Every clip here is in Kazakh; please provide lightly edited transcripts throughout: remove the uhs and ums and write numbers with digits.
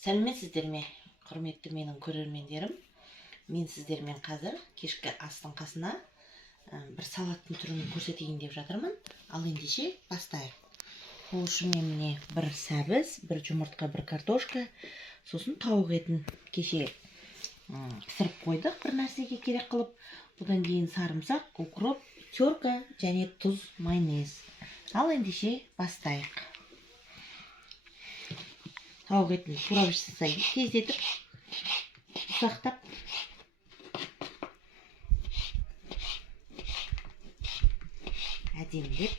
Сәлеметсіздер ме, құрметті менің көрермендерім. Мен сіздермен қазір кешкі астың қасына бір салаттың түрін көрсетейін деп жатырмын. Ал ендеше бастайық. Ол үшін мен міне бір сәбіз, бір жұмыртқа, бір картошка, сосын тауық етін кеше пісіріп қойдық бір нәрсеге керек қылып. Одан кейін сарымсақ, укроп, терка және тұз, майонез. Ал ендеше бастайық. Тауық етін турап тездетіп, ұсақтап, әдемілеп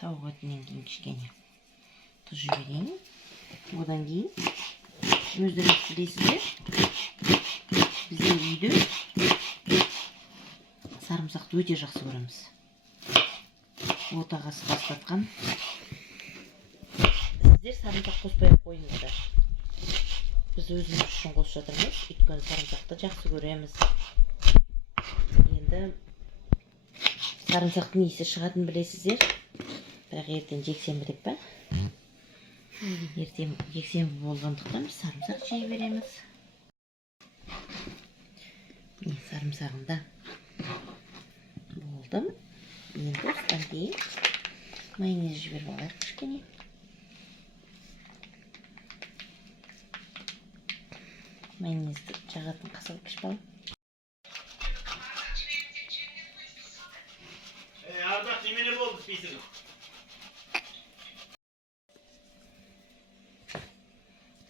тауық етінен кейін кішкене тұз жіберейін. Одан кейін өздеріңіз білесіздер, бізде үйде сарымсақты өте жақсы көреміз. Отағасы бастатқан. Сіздер сарымсақ қоспай қойыңыздар. Біз өзіміз үшін қосып жатырмыз, өйткені сарымсақты жақсы көреміз. Енді сарымсақтың иісі шығатын білесіздер. Бірақ ертең жексенбі деп па? Ертең жексенбі болғандықтан біз сарымсақ жей береміз. Сарымсағым да болдым. Енді осыдан кейін майонез жіберіп алайық кішкене. Майонезді жағатын қасалғыш балым. Ардақ, немене болды списігі?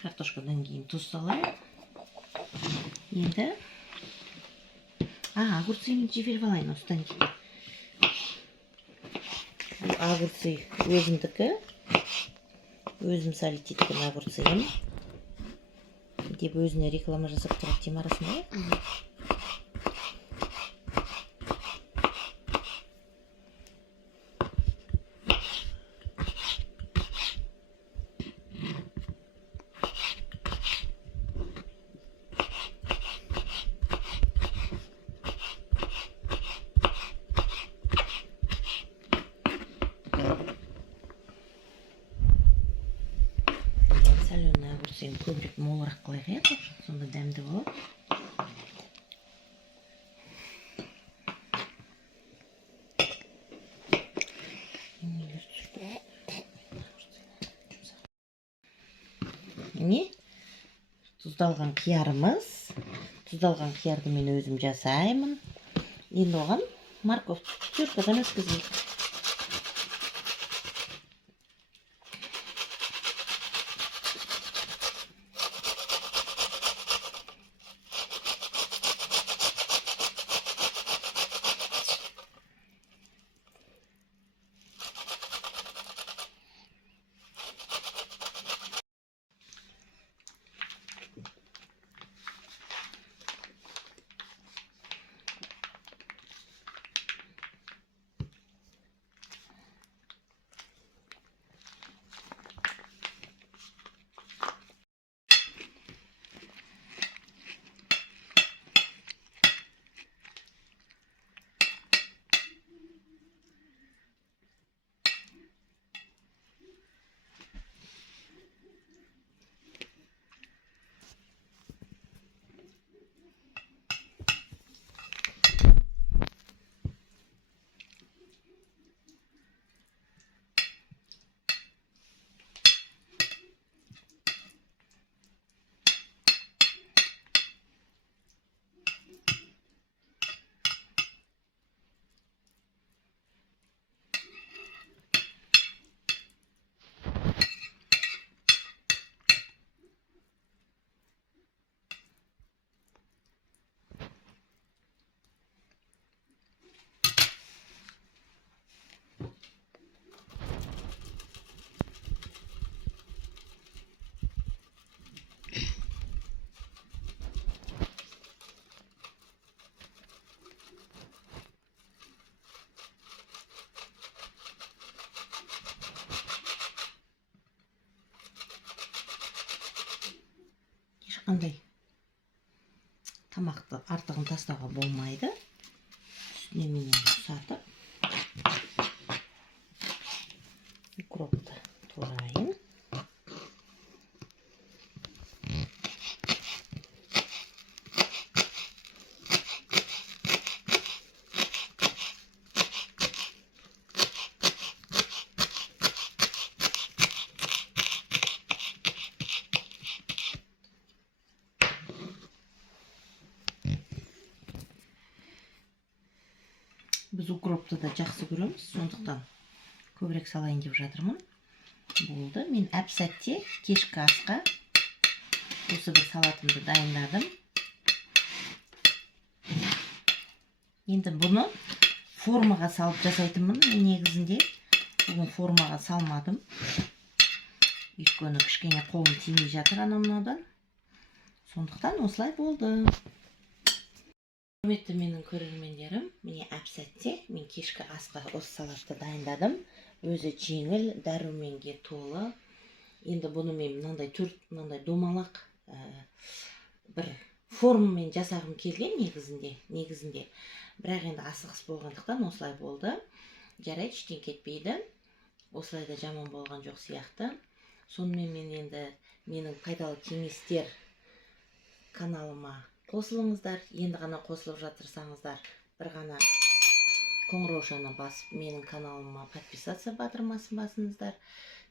Картошкадан кейін тұз салайық. Енді огурцыны жіберіп алайын осыдан кейін. Бұл огурцы өзімдікі. Өзім салить еткен огурцыйым. Деп өзіне реклама жасап тұрады тем арасында. Соленый огурцын көбірек молырақ қылайық, сонда дәмді болады. Міне тұздалған қиярымыз. Тұздалған қиярды мен өзім жасаймын. Енді оған морковь теркадан өткізейік. андай тамақты артығын тастауға болмайды. Үстіне мен ұсатып укропты турайын. Біз укропты да жақсы көреміз, сондықтан көбірек салайын деп жатырмын. Болды. Мен әп-сәтте кешкі асқа осы бір салатымды дайындадым. Енді бұны формаға салып жасайтынмын. Мен негізінде бүгін формаға салмадым. Өйткені кішкене қолым тимей жатыр анау-мынаудан. Сондықтан осылай болды. Құрметті менің көрермендерім, міне әп-сәтте мен кешкі асқа осы салатты дайындадым. Өзі жеңіл, дәруменге толы. Енді бұны мен мынандай домалақ бір формамен жасағым келген негізінде. Бірақ енді асығыс болғандықтан осылай болды. Жарайды, ештеңе кетпейді. Осылай да жаман болған жоқ сияқты. Сонымен мен енді менің пайдалы кеңестер каналыма қосылыңыздар. Енді ғана қосылып жатырсаңыздар, бір ғана қоңыраушаны басып, менің каналыма подписаться батырмасын басыңыздар.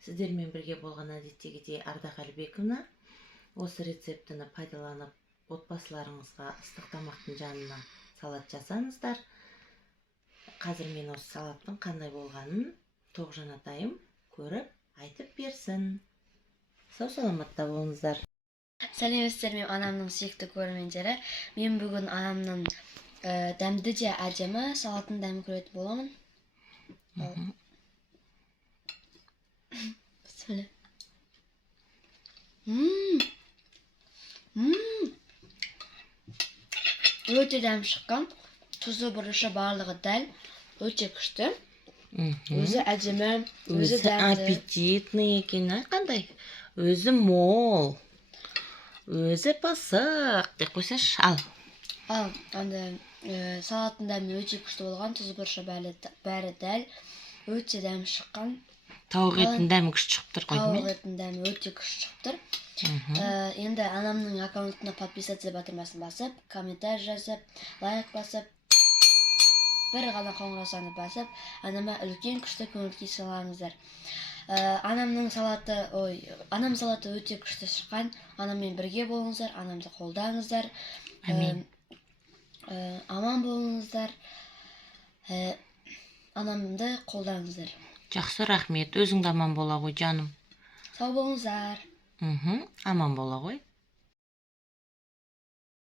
Сіздермен бірге болған әдеттегідей Ардақ Әлбековна. Осы рецептіні пайдаланып, отбасыларыңызға ыстық тамақтың жанына салат жасаңыздар. Қазір мен осы салаттың қандай болғанын Тоғжан атайым көріп айтып берсін. Сау саламатта болыңыздар. Сәлеметсіздер, мен анамның сүйікті көрермендері. Мен бүгін анамның дәмді де әдемі салатын дәмін көретін боламын. Сөйле. Өте дәм шыққан. Тұзы, бұрышы барлығы дәл. Өте күшті. Өзі әдемі, өзі дәмді. Аппетитный екен, қандай? Өзі мол. Өзі пысық деп қойсаш, ал. Салаттың дәмі өте күшті болған, тұзы бұрышы бәрі дәл. Өте дәм шыққан. Тауық етін дәмі күшті шығып тұр ғой, Тауық етін дәмі өте күшті шығып тұр. Енді анамның аккаунтына подписаться батырмасын басып, комментарий жазып, лайк басып, бір ғана қоңыраушаны басып, анама үлкен күшті көңіл-күй сыйлаңыздар. Анам салаты өте күшті шыққан. Анаммен бірге болыңыздар, анамды қолдаңыздар. Амин. Аман болыңыздар. Анамды қолдаңыздар. Жақсы, рахмет. Өзің де аман бола ғой, жаным. Сау болыңыздар. Аман бола ғой.